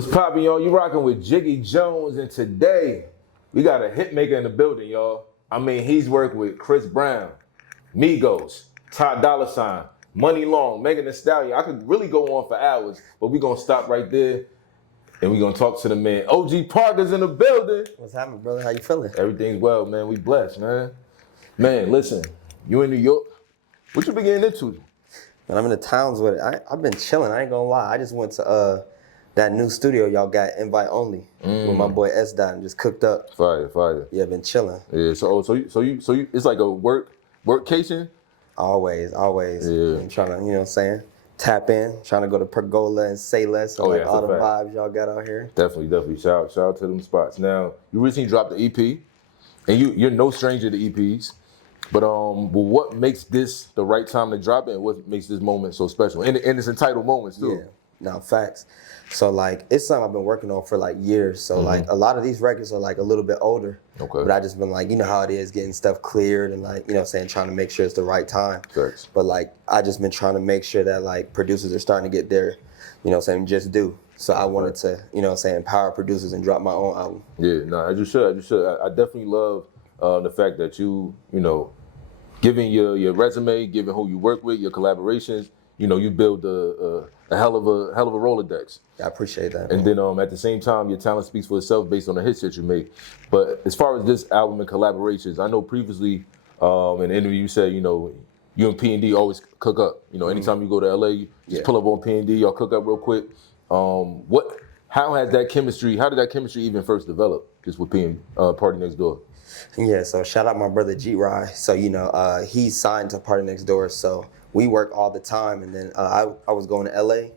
What's poppin', y'all? You rocking with Jiggy Jones, and today we got a hitmaker in the building, y'all. I mean, he's worked with Chris Brown, Migos, Ty Dolla $ign, Money Long, Megan Thee Stallion. I could really go on for hours, but we're gonna stop right there and we're gonna talk to the man. OG Parker's in the building. What's happening, brother? How you feeling? Everything's well, man. We blessed, man. Man, listen, you in New York? What you been getting into? Man, I'm in the towns with it. I've been chilling. I ain't gonna lie. I just went to that new studio y'all got, invite only, with my boy S. Dot, and just cooked up. Fire. Yeah, been chilling. Yeah. So you. It's like a workcation. Always. Yeah. I'm trying to, you know what I'm saying, tap in. Trying to go to Pergola and say less. And like all the vibes y'all got out here. Definitely. Shout out to them spots. Now, you recently dropped the EP, and you're no stranger to EPs. But what makes this the right time to drop it, and what makes this moment so special? And it's entitled Moments too. Yeah, no, facts. So like, it's something I've been working on for like years. So like, a lot of these records are like a little bit older. Okay. But I just been like, you know how it is, getting stuff cleared and like, you know what I'm saying, trying to make sure it's the right time. Thanks. But like, I just been trying to make sure that like producers are starting to get their, you know what I'm saying, just due. So I wanted to, you know what I'm saying, empower producers and drop my own album. Yeah, no, as you should. I definitely love the fact that you know, giving your resume, giving who you work with, your collaborations, you know, you build a hell of a Rolodex. I appreciate that. And then at the same time, your talent speaks for itself based on the hits that you made. But as far as this album and collaborations, I know previously in the interview you said, you know, you and P&D always cook up. You know, anytime you go to LA, you just pull up on P&D, y'all cook up real quick. How did that chemistry even first develop, just with PartyNextDoor? Yeah, so shout out my brother G-Ry. So, you know, he's signed to PartyNextDoor, so we work all the time. And then I was going to LA,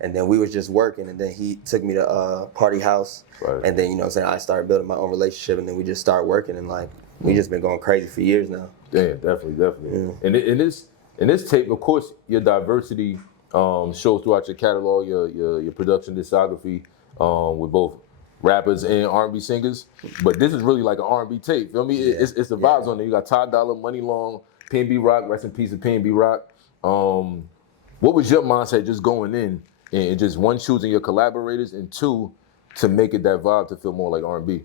and then we was just working, and then he took me to Party House. Right. And then, you know what I'm saying, I started building my own relationship, and then we just started working, and like, we just been going crazy for years now. Yeah, definitely. And in this tape, of course, your diversity shows throughout your catalog, your production discography, with both rappers and R&B singers, but this is really like an R&B tape. Feel me? Yeah. It's the vibes on there. You got Ty Dolla, Money Long, P&B Rock. Rest in peace to P&B Rock. What was your mindset just going in and just one, choosing your collaborators, and two, to make it that vibe to feel more like R&B?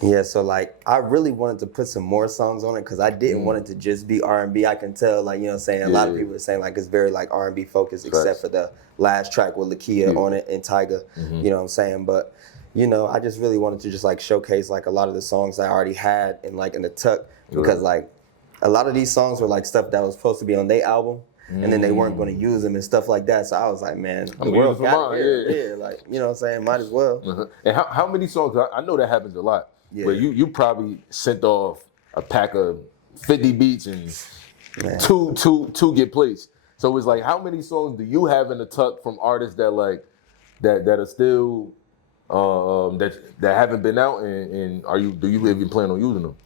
Yeah, so like, I really wanted to put some more songs on it because I didn't want it to just be R&B. I can tell, like, you know what I'm saying, a lot of people are saying like it's very like R&B focused, except for the last track with Lakia on it and Tyga, you know what I'm saying? But you know, I just really wanted to just like showcase like a lot of the songs I already had in like in the tuck, because like a lot of these songs were like stuff that was supposed to be on their album, and then they weren't going to use them and stuff like that. So I was like, man, the world got it. Yeah, like, you know what I'm saying, might as well. And how many songs? I know that happens a lot. Yeah. Where you probably sent off a pack of 50 beats and two get placed. So it's like, how many songs do you have in the tuck from artists that like that are still that haven't been out, and do you even plan on using them?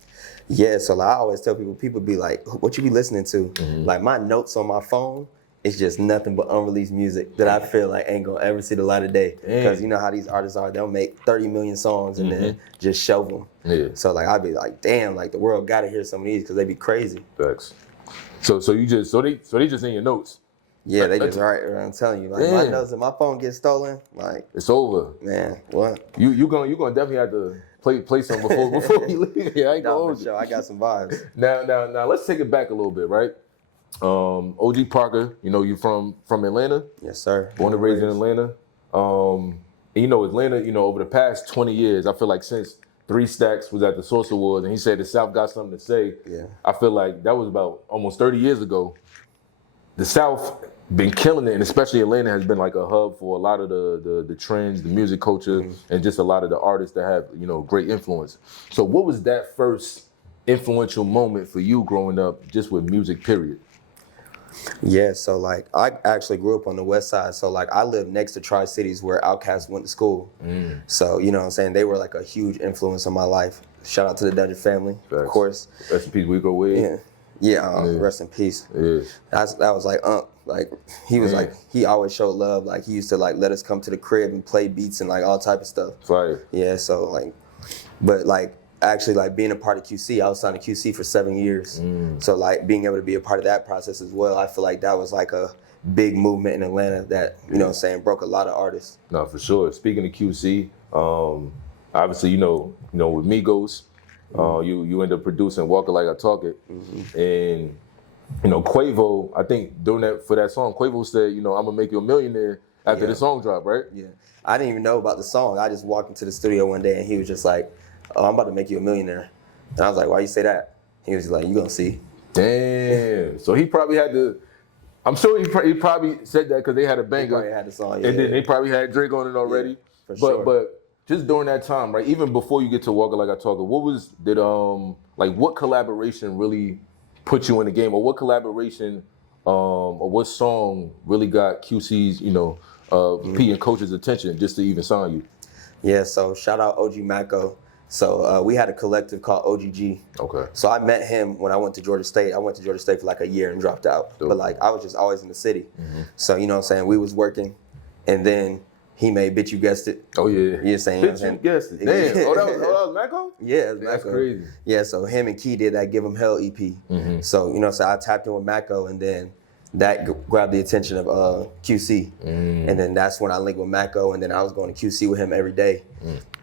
Yeah, so like, I always tell people be like, what you be listening to? Like, my notes on my phone is just nothing but unreleased music that I feel like ain't gonna ever see the light of day. Because you know how these artists are, they'll make 30 million songs and then just shelve them. Yeah. So like, I'd be like, damn, like the world gotta hear some of these because they be crazy. Facts. So they just in your notes. Yeah, they just right. I'm telling you, like, my notes, if my phone gets stolen, like, it's over. Man, what? You gonna definitely have to play some before you leave. Yeah, I ain't gonna hold you. Sure. I got some vibes. Now let's take it back a little bit, right? OG Parker, you know, you from Atlanta? Yes, sir. Born and raised in Atlanta. And you know, Atlanta, you know, over the past 20 years, I feel like since 3 Stacks was at the Source Awards and he said the South got something to say. Yeah. I feel like that was about almost 30 years ago. The South been killing it, and especially Atlanta has been like a hub for a lot of the trends, the music culture, and just a lot of the artists that have, you know, great influence. So what was that first influential moment for you growing up just with music, period? Yeah, so like, I actually grew up on the west side, so like, I lived next to Tri-Cities where Outkast went to school. So, you know what I'm saying, they were like a huge influence on my life. Shout out to the Dungeon family, of course. Rest in peace, we go with. Rest in peace. Yeah. That was like like, he was like, he always showed love. Like, he used to like let us come to the crib and play beats and like all type of stuff. Fire. Yeah, so like, but like, actually like being a part of QC. I was signed to QC for 7 years. So like being able to be a part of that process as well, I feel like that was like a big movement in Atlanta that, you know what I'm saying, broke a lot of artists. No, for sure. Speaking of QC, obviously, you know, with Migos, you end up producing Walk It Like I Talk It. And, you know, Quavo, I think during that, for that song, Quavo said, you know, I'm gonna make you a millionaire after the song drop, right? Yeah. I didn't even know about the song. I just walked into the studio one day and he was just like, oh, I'm about to make you a millionaire. And I was like, why you say that? He was like, you gonna see. Damn. So he probably had to, I'm sure he probably said that because they had a banger. He probably had the song, yeah. And then they probably had Drake on it already. Yeah, for sure. But just during that time, right, even before you get to Walk It Like I Talk It, what collaboration really put you in the game? Or what collaboration or what song really got QC's, you know, P and Coach's attention just to even sign you? Yeah, so shout out OG Mako. So we had a collective called OGG. Okay. So I met him when I went to Georgia State. I went to Georgia State for like a year and dropped out. Dope. But like I was just always in the city. So you know what I'm saying? We was working and then he made Bitch You Guessed It. Oh yeah. You're saying, Bitch You Guessed It. Damn. Oh, that was Mako? Yeah, it was That's Mako. crazy. Yeah, so him and Key did that Give 'Em Hell EP. So, you know, so I tapped in with Mako and then that grabbed the attention of QC. And then that's when I linked with Mako and then I was going to QC with him every day.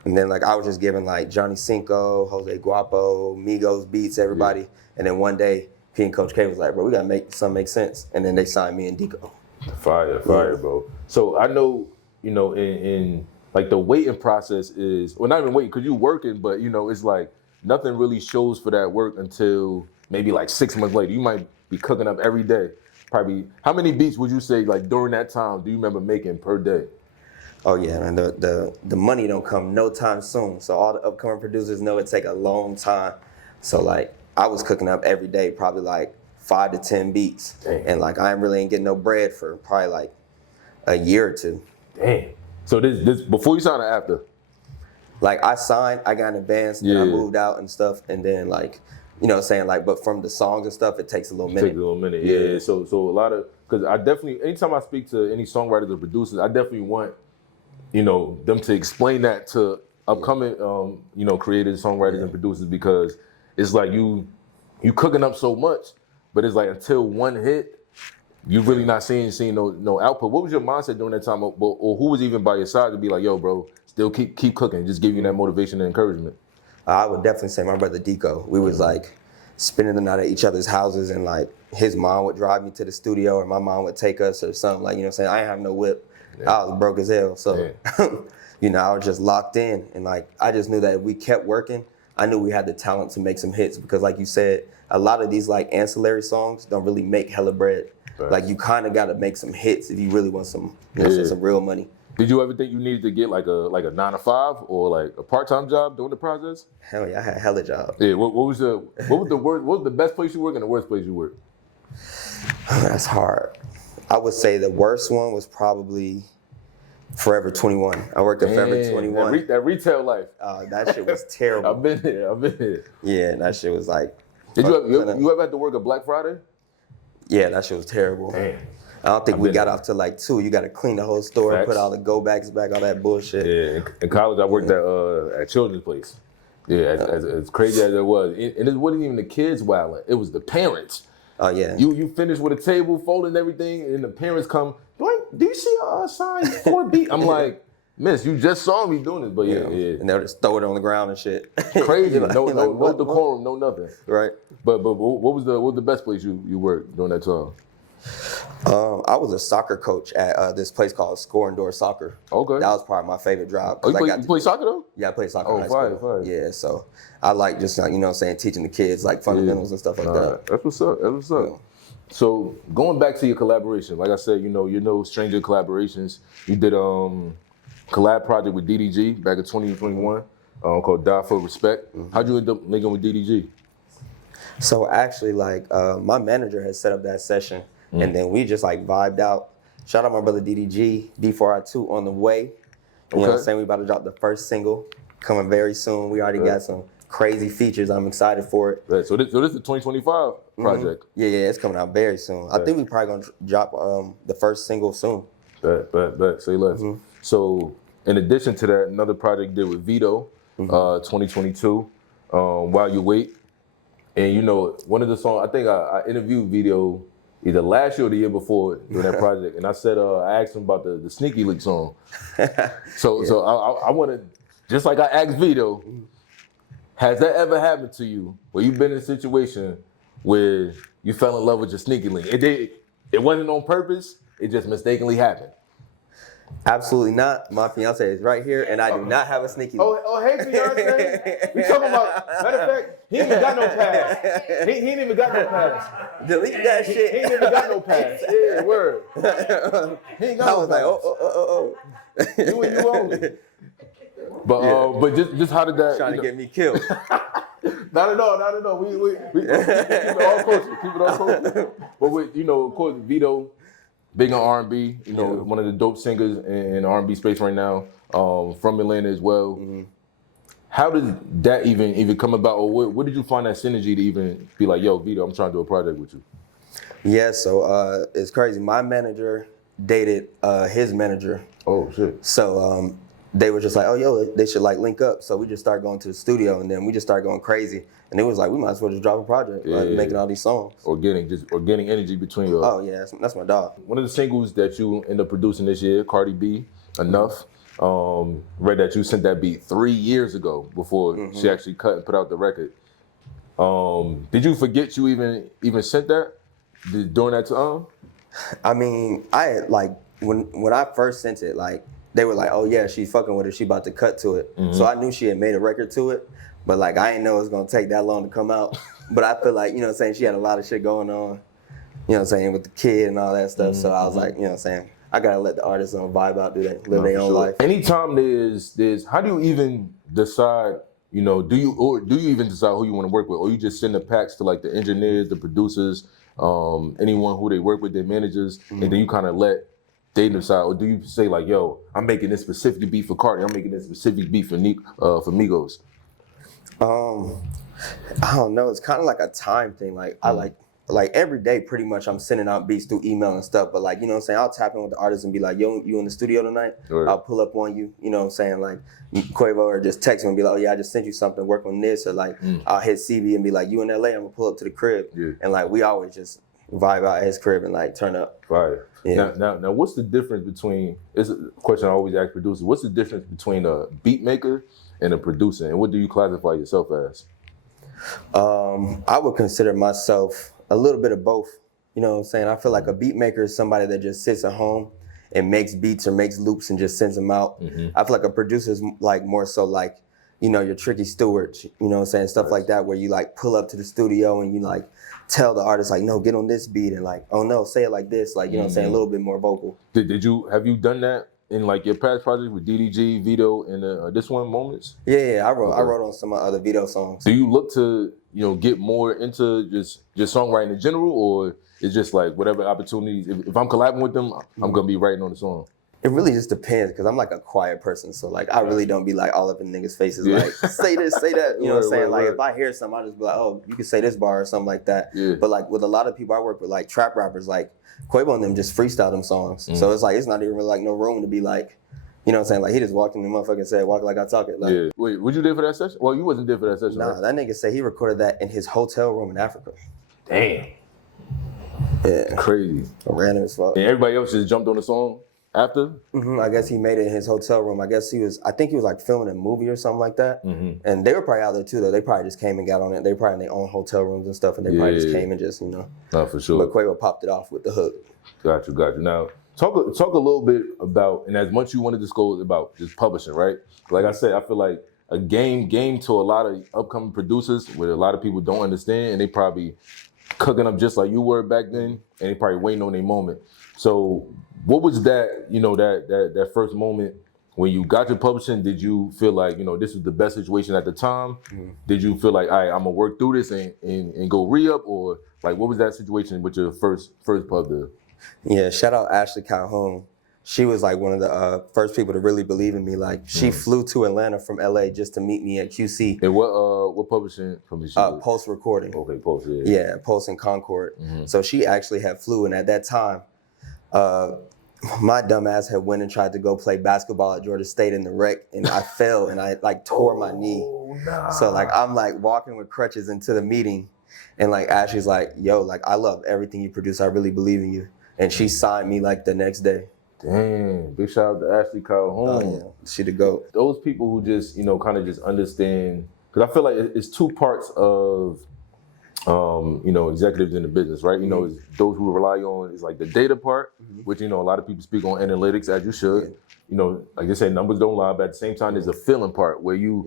And then like I was just giving like Johnny Cinco, Jose Guapo, Migos beats, everybody. And then one day, P and Coach K was like, bro, we gotta make something make sense. And then they signed me and Deco. Fire, bro. So I know, you know, in like the waiting process is, well, not even waiting because you working, but you know, it's like nothing really shows for that work until maybe like 6 months later. You might be cooking up every day. Probably, how many beats would you say like during that time do you remember making per day? Oh yeah, and the money don't come no time soon. So all the upcoming producers know it take a long time. So like I was cooking up every day, probably like 5 to 10 beats. Damn. And like I really ain't getting no bread for probably like a year or two. Damn. So this before you signed or after? Like I signed, I got in advance, and I moved out and stuff, and then like, you know what I'm saying, like, but from the songs and stuff, it takes a little minute. Takes a little minute, yeah. So a lot of, because I definitely, anytime I speak to any songwriters or producers, I definitely want, you know, them to explain that to upcoming, you know, creators, songwriters, and producers, because it's like you cooking up so much, but it's like until one hit, you really not seeing no output. What was your mindset during that time, or who was even by your side to be like, yo, bro, still keep cooking, just give you that motivation and encouragement? I would definitely say my brother Deco. We was like spending the night at each other's houses, and like his mom would drive me to the studio, or my mom would take us or something. Like, you know what I'm saying? I ain't have no whip. I was broke as hell. So, you know, I was just locked in. And like, I just knew that if we kept working, I knew we had the talent to make some hits, because like you said, a lot of these like ancillary songs don't really make hella bread. Right. Like you kind of got to make some hits if you really want some, you know, some real money. Did you ever think you needed to get like a 9-to-5 or like a part-time job during the process? Hell yeah, I had hella jobs. Yeah, what was the best place you work and the worst place you work? That's hard. I would say the worst one was probably Forever 21. I worked at Forever 21. That retail life. That shit was terrible. I've been here. Yeah, that shit was like. Did you ever have to work a Black Friday? Yeah, that shit was terrible. Damn. I don't think we got off till like 2. You got to clean the whole store, put all the go backs back, all that bullshit. Yeah, in college I worked at Children's Place. Yeah, as crazy as it was, and it wasn't even the kids wilding; it was the parents. Oh yeah. You finish with a table, folding everything, and the parents come. Do you see sign 4B? I'm like, miss, you just saw me doing this, but yeah. And they'll just throw it on the ground and shit. Crazy. No decorum, no nothing. Right. But what was the best place you worked during that time? I was a soccer coach at this place called Score Indoor Soccer. Okay. That was probably my favorite job. Oh, you play soccer though? Yeah, I played soccer in high school. Fire. Yeah, so I like just, you know what I'm saying, teaching the kids like fundamentals and stuff like that. That's what's up. Yeah. So going back to your collaboration, like I said, you're no stranger to collaborations. You did collab project with DDG back in 2021 called Die for Respect. How'd you end up linking with DDG? So actually, like my manager had set up that session, and then we just like vibed out. Shout out my brother DDG, D4I2 on the way. You know what I'm saying? We about to drop the first single coming very soon. We already got some crazy features. I'm excited for it. Right. So this is the 2025 project. Yeah, it's coming out very soon. I think we probably gonna drop the first single soon. Bet. Say less. So in addition to that, another project did with Vito, 2022. While You Wait. And you know, one of the songs, I think I interviewed Video either last year or the year before doing that project, and I said I asked him about the Sneaky Link song. So I want to, just like I asked Video, has that ever happened to you where you've been in a situation where you fell in love with your Sneaky Link? It wasn't on purpose, it just mistakenly happened. Absolutely not. My fiance is right here, and I do not have a sneaky link. Hey, fiance. We talking about, matter of fact, he ain't even got no pass. He ain't even got no pass. Delete that shit. He ain't even got no pass. Yeah, word. He ain't got no pass. I was like, oh. You and you only. But just how did that... Trying to get me killed. Not at all. We keep it all kosher. But with, you know, of course, Vito, big on R&B, you know, one of the dope singers in the R&B space right now, from Atlanta as well. Mm-hmm. How did that even come about, or what did you find that synergy to even be like, yo, Vito, I'm trying to do a project with you? Yeah, so it's crazy. My manager dated his manager. Oh, shit. So they were just like, oh, yo, they should like link up. So we just started going to the studio, and then we just started going crazy. And it was like, we might as well just drop a project, making all these songs. Organic energy between you. Oh, yeah, that's my dog. One of the singles that you end up producing this year, Cardi B, Enough. Read that you sent that beat 3 years ago before she actually cut and put out the record. Did you forget you even sent that during that time? I mean, I had, like, when I first sent it, like, they were like, oh, yeah, she's fucking with it. She about to cut to it. Mm-hmm. So I knew she had made a record to it. But, like, I didn't know it was going to take that long to come out. But I feel like, you know what I'm saying, she had a lot of shit going on, you know what I'm saying, with the kid and all that stuff. So I was like, you know what I'm saying, I got to let the artists vibe out, live their own life. Anytime there's, how do you even decide, you know, do you even decide who you want to work with? Or you just send the packs to, like, the engineers, the producers, anyone who they work with, their managers, and then you kind of let they decide? Or do you say, like, yo, I'm making this specific beat for Cardi, I'm making this specific beat for Migos? I don't know. It's kind of like a time thing. Like I like every day pretty much I'm sending out beats through email and stuff. But like, you know what I'm saying, I'll tap in with the artist and be like, yo, you in the studio tonight? Right. I'll pull up on you, you know what I'm saying, like Quavo, or just text me and be like, oh yeah, I just sent you something, work on this. Or like I'll hit CV and be like, you in LA, I'm gonna pull up to the crib. Yeah. And like we always just vibe out at his crib and like turn up. Right. Yeah. Now what's the difference between, it's a question I always ask producers, what's the difference between a beat maker and a producer, and what do you classify yourself as? I would consider myself a little bit of both. You know what I'm saying? I feel like a beat maker is somebody that just sits at home and makes beats or makes loops and just sends them out. Mm-hmm. I feel like a producer is like more so like, you know, your Tricky Stewart, you know what I'm saying? Stuff like that, where you like pull up to the studio and you like tell the artist like, no, get on this beat, and like, oh no, say it like this, like, you know what I'm saying? A little bit more vocal. Have you done that in like your past projects with DDG, Vito, and this one, Moments? Yeah, I wrote on some other Vito songs. Do you look to, you know, get more into just songwriting in general, or it's just like whatever opportunities, if I'm collabing with them, I'm gonna be writing on the song? It really just depends, because I'm like a quiet person, so like I really don't be like all up in niggas' faces, like say this, say that, you know what I'm saying? Like if I hear something, I just be like, oh, you can say this bar or something like that. Yeah. But like with a lot of people I work with, like trap rappers, like Quavo and them just freestyle them songs. So it's like, it's not even really like no room to be like, you know what I'm saying? Like he just walked in the motherfucker and said, walk like I talk it. Like, yeah. Wait, was you there for that session? Well, you wasn't there for that session. Nah, right? That nigga said he recorded that in his hotel room in Africa. Damn. Yeah. Crazy. Random as fuck. And everybody else just jumped on the song after? Mm-hmm. I guess he made it in his hotel room. I think he was like filming a movie or something like that. Mm-hmm. And they were probably out there too, though. They probably just came and got on it. They probably in their own hotel rooms and stuff, and they probably just came and just, you know. No, for sure. But Quavo popped it off with the hook. Got you. Now, talk a little bit about, and as much you want to disclose about, just publishing, right? Like I said, I feel like a game to a lot of upcoming producers where a lot of people don't understand, and they probably cooking up just like you were back then, and they probably waiting on their moment. So what was that, you know, that first moment when you got your publishing? Did you feel like, you know, this was the best situation at the time? Mm-hmm. Did you feel like, all right, I'm gonna work through this and go re-up? Or like, what was that situation with your first pub deal? Yeah, shout out Ashley Calhoun. She was like one of the first people to really believe in me. Like she flew to Atlanta from LA just to meet me at QC. And what publishing from the Pulse Recording. Okay, Pulse, yeah. Yeah, Pulse and Concord. Mm-hmm. So she actually had flew, and at that time, my dumb ass had went and tried to go play basketball at Georgia State in the rec, and I fell and I like tore my knee. nah. So like I'm like walking with crutches into the meeting, and like Ashley's like, yo, like I love everything you produce. I really believe in you. And she signed me like the next day. Damn, big shout out to Ashley Calhoun. Oh, yeah. She the GOAT. Those people who just, kind of just understand, because I feel like it's two parts of, executives in the business, right? It's those who rely on is like the data part, which, a lot of people speak on analytics as you should. Like they say, numbers don't lie, but at the same time, there's a feeling part where you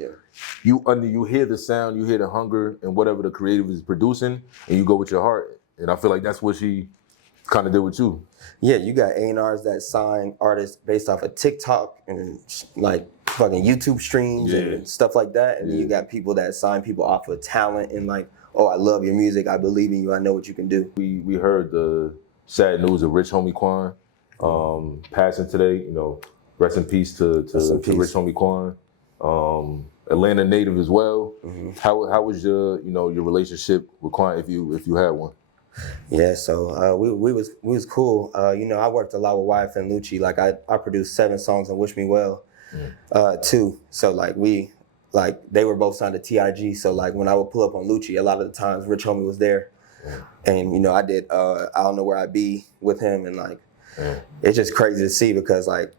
hear the sound, you hear the hunger and whatever the creative is producing, and you go with your heart. And I feel like that's what she kind of did with you. Yeah, you got A&Rs that sign artists based off of TikTok and like fucking YouTube streams and stuff like that. And then you got people that sign people off of talent and like, oh, I love your music, I believe in you, I know what you can do. We heard the sad news of Rich Homie Quan passing today. Rest in peace to Rich Homie Quan. Atlanta native as well. How was your relationship with Quan if you had one? Yeah, so we was cool. I worked a lot with YF and Lucci. Like I produced 7 songs on Wish Me Well, too. So like they were both signed to TIG. So like when I would pull up on Lucci, a lot of the times Rich Homie was there, and I did I Don't Know Where I Be with him, and like it's just crazy to see because like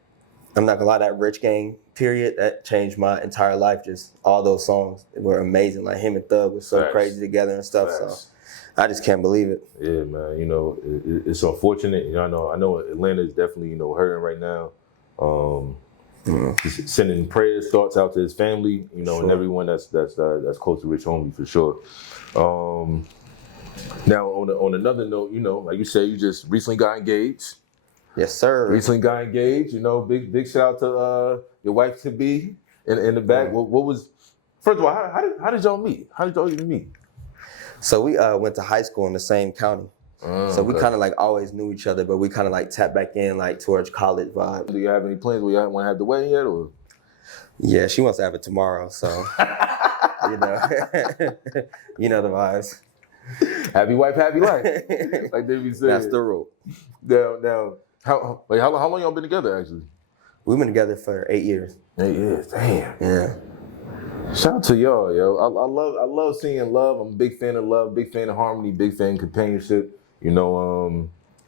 I'm not gonna lie, that Rich Gang period that changed my entire life. Just all those songs were amazing. Like him and Thug was so crazy together and stuff. So I just can't believe it. Yeah, man. It's unfortunate. I know Atlanta is definitely hurting right now. Just sending prayers, thoughts out to his family, and everyone that's close to Rich Homie for sure. Now on another note, like you said, you just recently got engaged. Yes, sir. Recently got engaged. Big shout out to your wife to be in the back. What was first of all? How did y'all meet? How did y'all even meet? So we went to high school in the same county. So we kind of like always knew each other, but we kind of like tapped back in like towards college vibe. Do you have any plans where you want to have the wedding yet, or? Yeah, she wants to have it tomorrow, so you know the vibes. Happy wife, happy life. Like they be saying. That's the rule. Now, how long y'all been together actually? We've been together for 8 years. 8 years, damn. Yeah. Shout out to y'all, yo. I love seeing love. I'm a big fan of love, big fan of harmony, big fan of companionship. And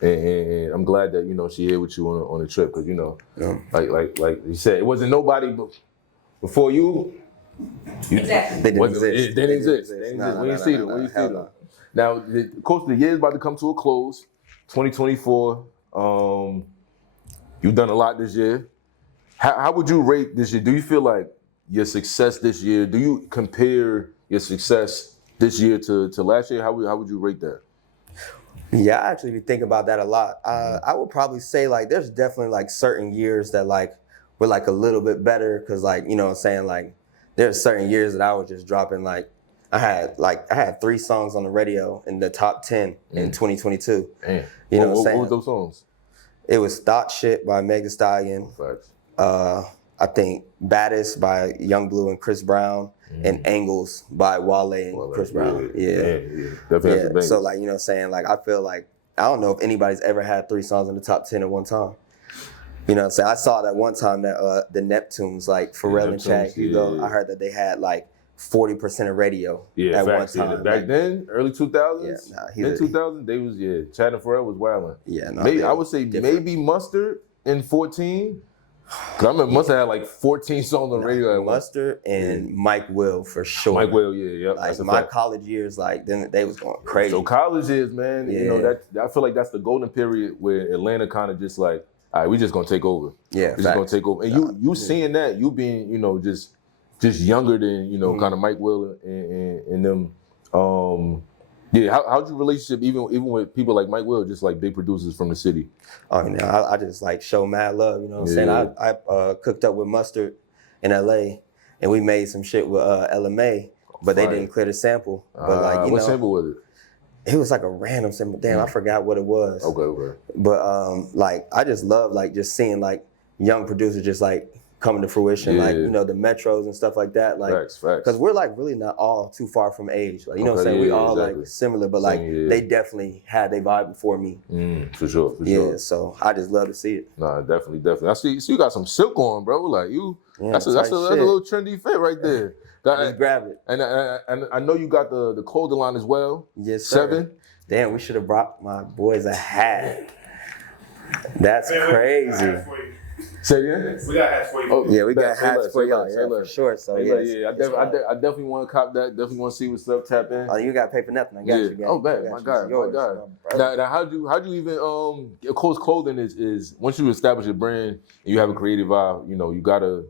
I'm glad that she here with you on the trip because like you said, it wasn't nobody before you. Exactly. They didn't exist. They didn't exist. When you see them. Now, of course, the year's about to come to a close. 2024. You've done a lot this year. How would you rate this year? Do you feel like your success this year? Do you compare your success this year to last year? How would you rate that? Yeah, I actually be thinking about that a lot. I would probably say like there's definitely like certain years that like were like a little bit better because like what I'm saying, like there's certain years that I was just dropping like I had 3 songs on the radio in the top 10 in 2022. Damn. You know what I'm saying? What was those songs? It was Thought Shit by Meg Thee Stallion. Facts. I think Baddest by Young Blue and Chris Brown, and Angles by Wale and Chris Brown. Yeah. Definitely. So like, what I'm saying? Like I feel like, I don't know if anybody's ever had 3 songs in the top 10 at one time. You know what I'm saying? I saw that one time that the Neptunes, like Pharrell and Chad Hugo, I heard that they had like 40% of radio at one time. Back then, early 2000s, mid 2000s, they was Chad and Pharrell was wilding. Yeah, no, maybe I would say maybe Mustard in 14. Cause I remember Mustard had like 14 songs on radio. Mustard and Mike Will for sure. Mike Will, yeah. Like my college years, like then they was going crazy. So college is, man, I feel like that's the golden period where Atlanta kind of just like, all right, we just gonna take over. Yeah, we're just gonna take over. And you seeing that, you being, just younger than, kind of Mike Will and them. How's your relationship even with people like Mike Will, just like big producers from the city? Oh, I just like show mad love, you know what I'm saying? I cooked up with Mustard in LA and we made some shit with LMA, but they didn't clear the sample. But like, what sample was it? It was like a random sample. Damn, I forgot what it was. Okay. But like I just love like just seeing like young producers just like coming to fruition, like, you know, the metros and stuff like that. Like, facts. because we're like really not all too far from age. Like, you know what I'm saying? We all like similar, but like they definitely had their vibe before me. For sure. Yeah, so I just love to see it. Nah, definitely. I see you got some silk on, bro. Like that's a little trendy fit right there. Just grab it. And I know you got the clothing line as well. Yes, sir. 7. Damn, we should have brought my boys a hat. That's crazy. Say again? We got hats for you. Oh, yeah, we got hats for y'all, for sure. So I definitely want to cop that. Definitely want to see what's up. Tap in. Oh, you got to pay for nothing. I got you. Oh man, my God. Now how'd you even of course clothing is once you establish a brand and you have a creative eye, you know you gotta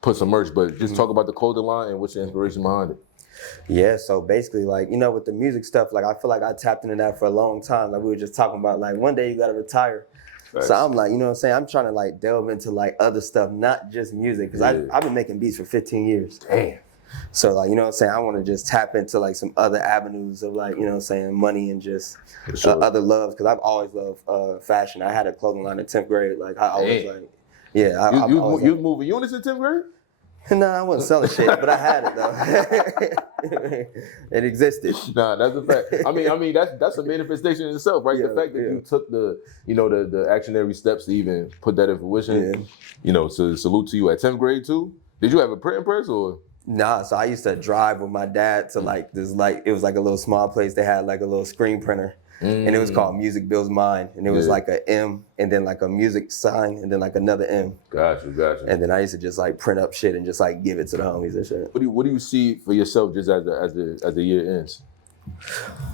put some merch. But just talk about the clothing line and what's the inspiration behind it. Yeah, so basically, like, you know, with the music stuff, like I feel like I tapped into that for a long time. Like we were just talking about, like one day you gotta retire. Right. So I'm like, you know what I'm saying? I'm trying to like delve into like other stuff, not just music. Because I've been making beats for 15 years. Damn. So like, you know what I'm saying? I want to just tap into like some other avenues of like, you know what I'm saying, money and just other loves. Because I've always loved fashion. I had a clothing line in 10th grade. Like I always like, yeah. You was moving units in 10th grade? No, I wasn't selling shit, but I had it though. It existed. Nah, that's a fact. I mean that's a manifestation in itself, right? The fact that you took the actionary steps to even put that in fruition. You know, so salute to you at 10th grade too. Did you have a printing press or? Nah, so I used to drive with my dad to like this, like it was like a little small place. They had like a little screen printer. And it was called Music Builds Mind. And it was like a M and then like a music sign and then like another M. Gotcha. And then I used to just like print up shit and just like give it to the homies and shit. What do you see for yourself just as the year ends?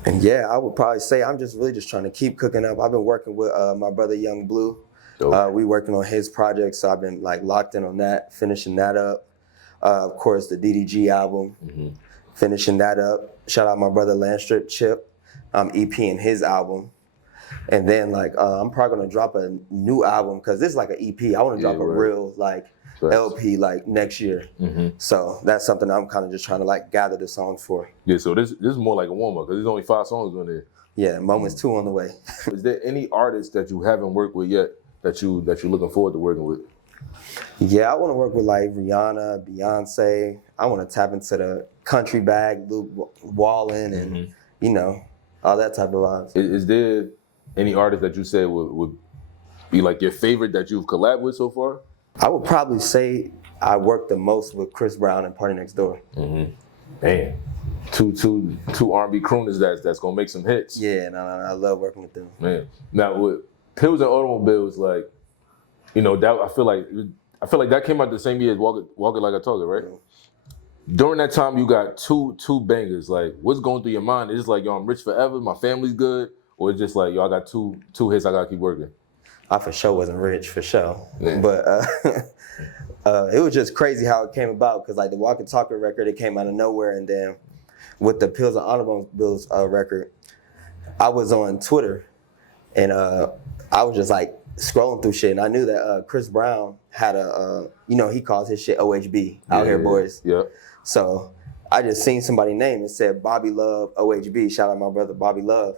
And yeah, I would probably say I'm just really just trying to keep cooking up. I've been working with my brother Young Blue. We working on his project, so I've been like locked in on that, finishing that up. Of course, the DDG album, finishing that up. Shout out my brother Landstrip Chip. I'm EPing his album. And then like I'm probably gonna drop a new album because this is like an EP. I want to drop a real like LP like next year. So that's something I'm kind of just trying to like gather the songs for. Yeah, so this is more like a warm up because there's only 5 songs on there. Yeah, Moments 2 on the way. Is there any artists that you haven't worked with yet that you're looking forward to working with? Yeah, I want to work with like Rihanna, Beyonce. I want to tap into the country bag, Luke Wallen, and you know. All that type of vibes. Is there any artist that you said would be like your favorite that you've collabed with so far? I would probably say I worked the most with Chris Brown and PartyNextDoor. Man, two R&B crooners that's gonna make some hits. Yeah, no, I love working with them. Man, now with Pills and Automobiles, like, you know, that I feel like that came out the same year as Walk It Like I Talk It, right? During that time, you got two bangers. Like, what's going through your mind? Is it like, yo, I'm rich forever, my family's good? Or it's just like, yo, I got two hits, I gotta keep working? I for sure wasn't rich, for sure. Yeah. But it was just crazy how it came about, because like the Walk It Talk It record, it came out of nowhere. And then with the Pills and Automobiles record, I was on Twitter and I was just like scrolling through shit. And I knew that Chris Brown had he calls his shit OHB, Out Here Boys. Yeah. So I just seen somebody's name and said Bobby Love OHB. Shout out my brother Bobby Love.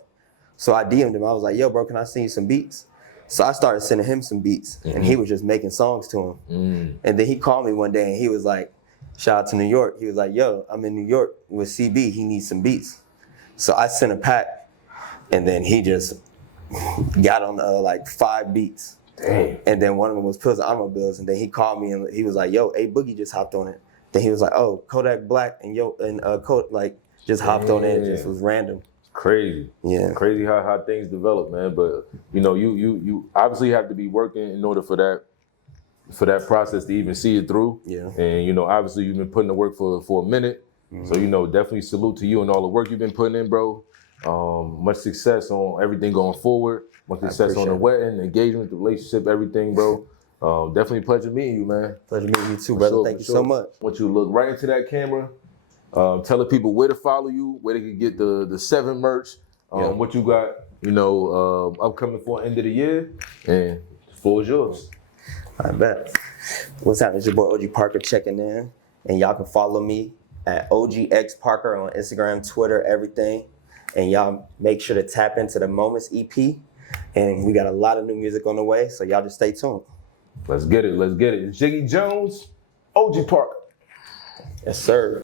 So I DM'd him. I was like, yo, bro, can I send you some beats? So I started sending him some beats, and he was just making songs to him. And then he called me one day and he was like, shout out to New York. He was like, yo, I'm in New York with CB. He needs some beats. So I sent a pack, and then he just got on like 5 beats. Damn. And then one of them was Pills and Automobiles. And then he called me and he was like, yo, A Boogie just hopped on it. Then he was like, oh, Kodak Black and just hopped on it. It just was random. Crazy. Yeah. Crazy how things develop, man. But you know, you obviously have to be working in order for that process to even see it through. Yeah. And you know, obviously you've been putting the work for a minute. So you know, definitely salute to you and all the work you've been putting in, bro. Much success on everything going forward. Much success on the wedding, engagement, the relationship, everything, bro. Definitely a pleasure meeting you, man. Pleasure meeting you too, brother. Thank you so much. I want you to look right into that camera. Tell the people where to follow you, where they can get the 7 merch, what you got, you know, upcoming for end of the year, and the floor is yours. I bet. What's happening? It's your boy OG Parker checking in, and y'all can follow me at OGX Parker on Instagram, Twitter, everything. And y'all make sure to tap into the Moments EP, and we got a lot of new music on the way, so y'all just stay tuned. Let's get it. Jiggy Jones, OG Park. Yes, sir.